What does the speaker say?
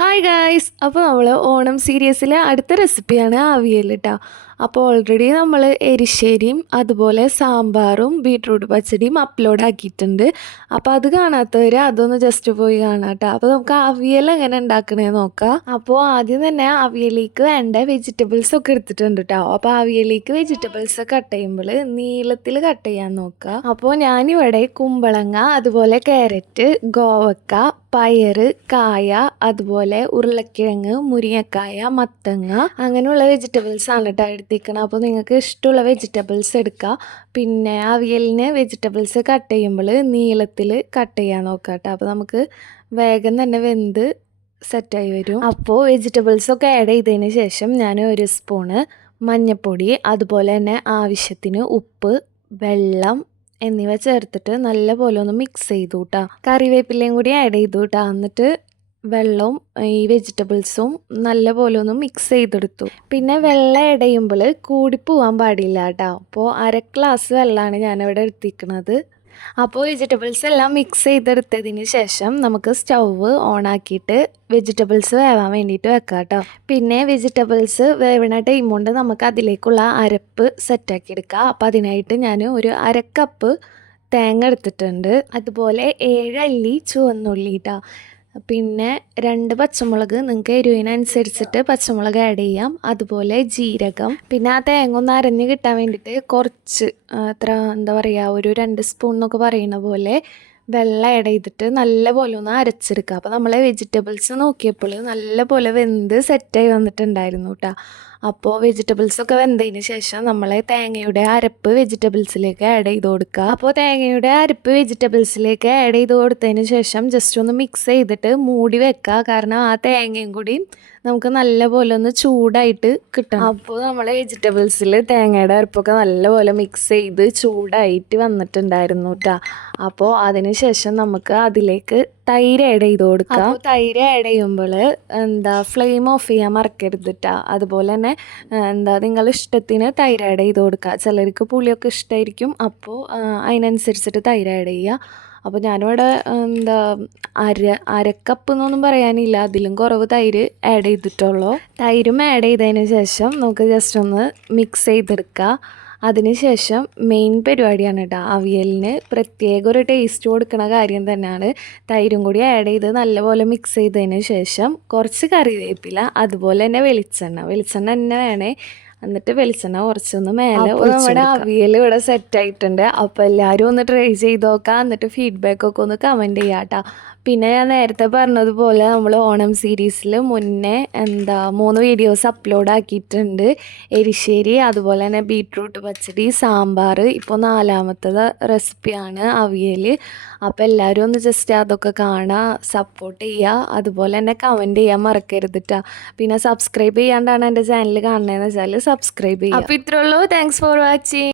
Hi guys, അപ്പോൾ നമ്മൾ ഓണം സീരീസിലെ അടുത്ത റെസിപ്പിയാണ് അവിയൽ കേട്ടോ. അപ്പോൾ ഓൾറെഡി നമ്മൾ എരിശ്ശേരിയും അതുപോലെ സാമ്പാറും ബീട്രൂട്ട് പച്ചടിയും അപ്ലോഡ് ആക്കിയിട്ടുണ്ട്. അപ്പോൾ അത് കാണാത്തവർ അതൊന്ന് ജസ്റ്റ് പോയി കാണാം കേട്ടോ. അപ്പോൾ നമുക്ക് അവിയൽ എങ്ങനെ ഉണ്ടാക്കണേ നോക്കാം. അപ്പോൾ ആദ്യം തന്നെ അവിയലിലേക്ക് വേണ്ട വെജിറ്റബിൾസ് ഒക്കെ എടുത്തിട്ടുണ്ട് കേട്ടോ. അപ്പോൾ അവിയലിലേക്ക് വെജിറ്റബിൾസ് കട്ട് ചെയ്യുമ്പോൾ നീളത്തിൽ കട്ട് ചെയ്യാൻ നോക്കുക. അപ്പോൾ ഞാനിവിടെ കുമ്പളങ്ങ, അതുപോലെ ക്യാരറ്റ്, ഗോവക്ക, പയറ്, കായ, അതുപോലെ ഉരുളക്കിഴങ്ങ്, മുരിങ്ങക്കായ, മത്തങ്ങ അങ്ങനെയുള്ള വെജിറ്റബിൾസ് ആണ് കേട്ടോ എടുത്തിരിക്കണം. അപ്പോൾ നിങ്ങൾക്ക് ഇഷ്ടമുള്ള വെജിറ്റബിൾസ് എടുക്കുക. പിന്നെ അവിയലിന് വെജിറ്റബിൾസ് കട്ട് ചെയ്യുമ്പോൾ നീളത്തിൽ കട്ട് ചെയ്യാൻ നോക്കുക കേട്ടോ. അപ്പോൾ നമുക്ക് വേഗം തന്നെ വെന്ത് സെറ്റായി വരും. അപ്പോൾ വെജിറ്റബിൾസൊക്കെ ആഡ് ചെയ്തതിന് ശേഷം ഞാൻ 1 സ്പൂണ് മഞ്ഞൾപ്പൊടി, അതുപോലെ തന്നെ ആവശ്യത്തിന് ഉപ്പ്, വെള്ളം എന്നിവ ചേർത്തിട്ട് നല്ലപോലെ ഒന്ന് മിക്സ് ചെയ്തു കേട്ടോ. കറിവേപ്പിലയും കൂടി ആഡ് ചെയ്തു കേട്ടോ. എന്നിട്ട് വെള്ളവും ഈ വെജിറ്റബിൾസും നല്ലപോലെ ഒന്ന് മിക്സ് ചെയ്തെടുത്തു. പിന്നെ വെള്ളം ആഡ് ചെയ്യുമ്പോൾ കൂടിപ്പോവാൻ പാടില്ല കേട്ടോ. അപ്പോൾ 1/2 ഗ്ലാസ് വെള്ളമാണ് ഞാനിവിടെ എടുത്തിരിക്കുന്നത്. അപ്പോൾ വെജിറ്റബിൾസ് എല്ലാം മിക്സ് ചെയ്തെടുത്തതിന് ശേഷം നമുക്ക് സ്റ്റൗവ് ഓണാക്കിയിട്ട് വെജിറ്റബിൾസ് വേവാൻ വേണ്ടിയിട്ട് വെക്കാം കേട്ടോ. പിന്നെ വെജിറ്റബിൾസ് വേവണ ടൈം കൊണ്ട് നമുക്ക് അതിലേക്കുള്ള അരപ്പ് സെറ്റാക്കി എടുക്കാം. അപ്പോൾ അതിനായിട്ട് ഞാൻ ഒരു 1/2 കപ്പ് തേങ്ങ എടുത്തിട്ടുണ്ട്. അതുപോലെ 7 അല്ലി ചുവന്നുള്ളി കേട്ടോ. പിന്നെ 2 പച്ചമുളക്, നിങ്ങൾക്ക് എരിവിനനുസരിച്ചിട്ട് പച്ചമുളക് ആഡ് ചെയ്യാം. അതുപോലെ ജീരകം. പിന്നെ ആ തേങ്ങ ഒന്ന് അരഞ്ഞ് കിട്ടാൻ വേണ്ടിയിട്ട് കുറച്ച് എന്താ പറയുക, ഒരു 2 സ്പൂൺ എന്നൊക്കെ പറയുന്ന പോലെ വെള്ളം ആഡ് ചെയ്തിട്ട് നല്ലപോലെ ഒന്ന് അരച്ചെടുക്കുക. അപ്പോൾ നമ്മളെ വെജിറ്റബിൾസ് നോക്കിയപ്പോൾ നല്ലപോലെ വെന്ത് സെറ്റായി വന്നിട്ടുണ്ടായിരുന്നു കേട്ടോ. അപ്പോൾ വെജിറ്റബിൾസൊക്കെ വെന്തതിന് ശേഷം നമ്മൾ തേങ്ങയുടെ അരപ്പ് വെജിറ്റബിൾസിലേക്ക് ആഡ് ചെയ്ത് കൊടുക്കുക. അപ്പോൾ തേങ്ങയുടെ അരപ്പ് വെജിറ്റബിൾസിലേക്ക് ആഡ് ചെയ്ത് കൊടുത്തതിന് ശേഷം ജസ്റ്റ് ഒന്ന് മിക്സ് ചെയ്തിട്ട് മൂടി വെക്കുക. കാരണം ആ തേങ്ങയും കൂടി നമുക്ക് നല്ലപോലെ ഒന്ന് ചൂടായിട്ട് കിട്ടണം. അപ്പോൾ നമ്മൾ വെജിറ്റബിൾസിൽ തേങ്ങയുടെ അരപ്പൊക്കെ നല്ലപോലെ മിക്സ് ചെയ്ത് ചൂടായിട്ട് വന്നിട്ടുണ്ടായിരുന്നു കേട്ടോ. അപ്പോൾ അതിന് ശേഷം നമുക്ക് അതിലേക്ക് തൈര് ആഡ് ചെയ്ത് കൊടുക്കാം. അപ്പോൾ തൈര് ആഡ് ചെയ്യുമ്പോൾ ഫ്ലെയിം ഓഫ് ചെയ്യാൻ മറക്കരുത് കേട്ടോ. അതുപോലെ തന്നെ നിങ്ങളുടെ ഇഷ്ടത്തിന് തൈര് ആഡ് ചെയ്ത് കൊടുക്കുക. ചിലർക്ക് പുളിയൊക്കെ ഇഷ്ടമായിരിക്കും. അപ്പോൾ അതിനനുസരിച്ചിട്ട് തൈര് ആഡ് ചെയ്യുക. അപ്പോൾ ഞാനിവിടെ അരക്കപ്പ് എന്നൊന്നും പറയാനില്ല, അതിലും കുറവ് തൈര് ആഡ് ചെയ്തിട്ടുള്ളൂ. തൈരും ആഡ് ചെയ്തതിന് ശേഷം നമുക്ക് ജസ്റ്റ് ഒന്ന് മിക്സ് ചെയ്തെടുക്കുക. അതിനുശേഷം മെയിൻ പരിപാടിയാണ് കേട്ടോ. അവിയലിന് പ്രത്യേക ഒരു ടേസ്റ്റ് കൊടുക്കുന്ന കാര്യം തന്നെയാണ്. തൈരും കൂടി ആഡ് ചെയ്ത് നല്ലപോലെ മിക്സ് ചെയ്തതിന് ശേഷം കുറച്ച് കറിവേപ്പില, അതുപോലെ തന്നെ വെളിച്ചെണ്ണ തന്നെ വേണേ. എന്നിട്ട് വെളിച്ചെണ്ണ കുറച്ചൊന്ന് മേലെ. നമ്മുടെ അവിയൽ ഇവിടെ സെറ്റായിട്ടുണ്ട്. അപ്പോൾ എല്ലാവരും ഒന്ന് ട്രൈ ചെയ്ത് നോക്കാം. എന്നിട്ട് ഫീഡ്ബാക്കൊക്കെ ഒന്ന് കമൻറ്റ് ചെയ്യാം കേട്ടോ. പിന്നെ ഞാൻ നേരത്തെ പറഞ്ഞതുപോലെ നമ്മൾ ഓണം സീരീസിൽ മുന്നേ 3 വീഡിയോസ് അപ്ലോഡ് ആക്കിയിട്ടുണ്ട്. എരിശ്ശേരി, അതുപോലെ തന്നെ ബീട്രൂട്ട് പച്ചടി, സാമ്പാർ. ഇപ്പോൾ 4ാമത്തെ റെസിപ്പിയാണ് അവിയൽ. അപ്പോൾ എല്ലാവരും ഒന്ന് ജസ്റ്റ് അതൊക്കെ കാണുക, സപ്പോർട്ട് ചെയ്യുക. അതുപോലെ തന്നെ കമൻറ്റ് ചെയ്യാൻ മറക്കരുത് കേട്ടോ. പിന്നെ സബ്സ്ക്രൈബ് ചെയ്യാണ്ടാണ് എൻ്റെ ചാനൽ കാണുന്നതെന്ന് വെച്ചാൽ സബ്സ്ക്രൈബ് ചെയ്യുക. അപ്പോൾ ഇത്രയുള്ളൂ. Thanks for watching.